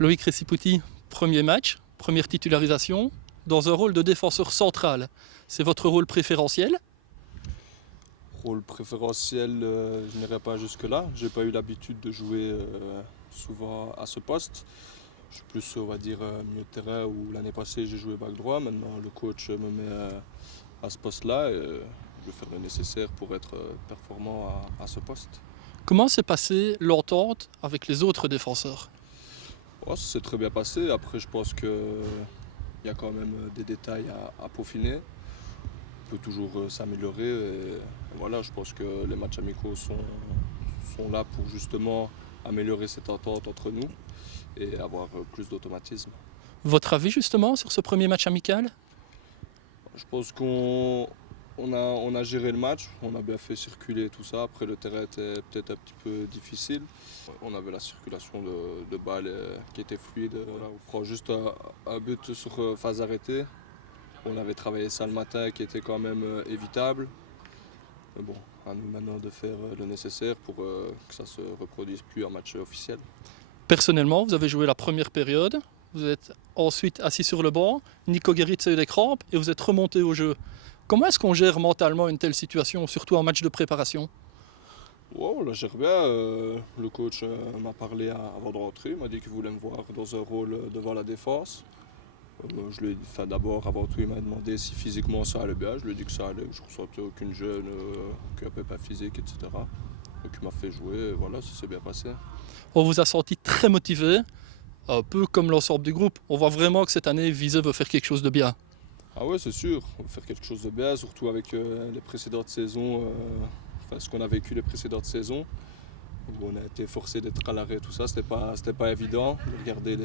Loïc Reciputi, premier match, première titularisation, dans un rôle de défenseur central. C'est votre rôle préférentiel? Rôle préférentiel, je n'irai pas jusque-là. J'ai pas eu l'habitude de jouer souvent à ce poste. Je suis plus, on va dire, milieu de terrain où l'année passée j'ai joué back droit. Maintenant le coach me met à ce poste-là et je vais faire le nécessaire pour être performant à ce poste. Comment s'est passée l'entente avec les autres défenseurs? Oh, ça s'est très bien passé. Après, je pense qu'il y a quand même des détails à peaufiner. On peut toujours s'améliorer. Et voilà, je pense que les matchs amicaux sont là pour justement améliorer cette entente entre nous et avoir plus d'automatisme. Votre avis justement sur ce premier match amical? Je pense qu'on a géré le match, on a bien fait circuler tout ça. Après, le terrain était peut-être un petit peu difficile. On avait la circulation de balles qui était fluide. Voilà, on prend juste un but sur phase arrêtée. On avait travaillé ça le matin qui était quand même évitable. Mais bon, à nous maintenant de faire le nécessaire pour que ça ne se reproduise plus en match officiel. Personnellement, vous avez joué la première période, vous êtes ensuite assis sur le banc, Nico Gueritz a eu des crampes et vous êtes remonté au jeu. Comment est-ce qu'on gère mentalement une telle situation, surtout en match de préparation? Ouais, on la gère bien. Le coach m'a parlé avant de rentrer, il m'a dit qu'il voulait me voir dans un rôle devant la défense. Je lui ai dit, enfin, d'abord, avant tout, il m'a demandé si physiquement ça allait bien. Je lui ai dit que ça allait, que je ne ressentais aucune gêne, aucun pépin physique, etc. Donc il m'a fait jouer, et voilà, ça s'est bien passé. On vous a senti très motivé, un peu comme l'ensemble du groupe. On voit vraiment que cette année, Viseu veut faire quelque chose de bien. Ah ouais, c'est sûr, on va faire quelque chose de bien, surtout avec les précédentes saisons, enfin ce qu'on a vécu les précédentes saisons, où on a été forcé d'être à l'arrêt, tout ça, c'était pas évident de regarder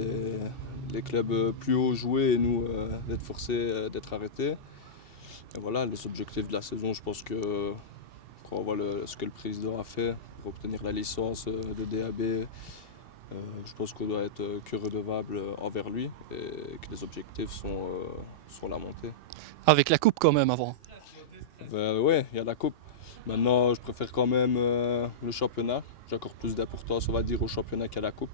les clubs plus hauts jouer et nous d'être forcés d'être arrêtés. Et voilà, les objectifs de la saison, je pense que quand on voit ce que le président a fait pour obtenir la licence de DAB, je pense qu'on doit être que redevable envers lui et que les objectifs sont la montée. Avec la coupe quand même avant. Ben ouais, il y a la coupe. Maintenant, je préfère quand même le championnat. J'accorde plus d'importance, on va dire, au championnat qu'à la coupe.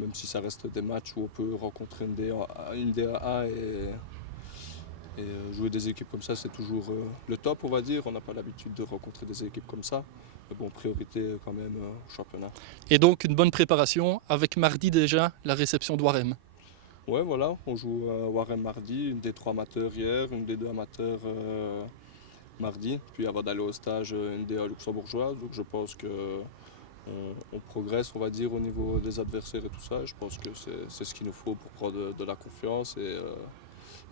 Même si ça reste des matchs où on peut rencontrer une DAA et jouer des équipes comme ça, c'est toujours le top, on va dire. On n'a pas l'habitude de rencontrer des équipes comme ça. Mais bon, priorité quand même au championnat. Et donc une bonne préparation avec mardi déjà la réception de Warem. Ouais, voilà, on joue Warren mardi, une des 3 amateurs hier, une des 2 amateurs mardi, puis avant d'aller au stage, une DA luxembourgeoise. Donc je pense que on progresse, on va dire, au niveau des adversaires et tout ça. Et je pense que c'est ce qu'il nous faut pour prendre de la confiance et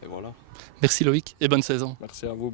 voilà. Merci Loïc et bonne saison. Merci à vous.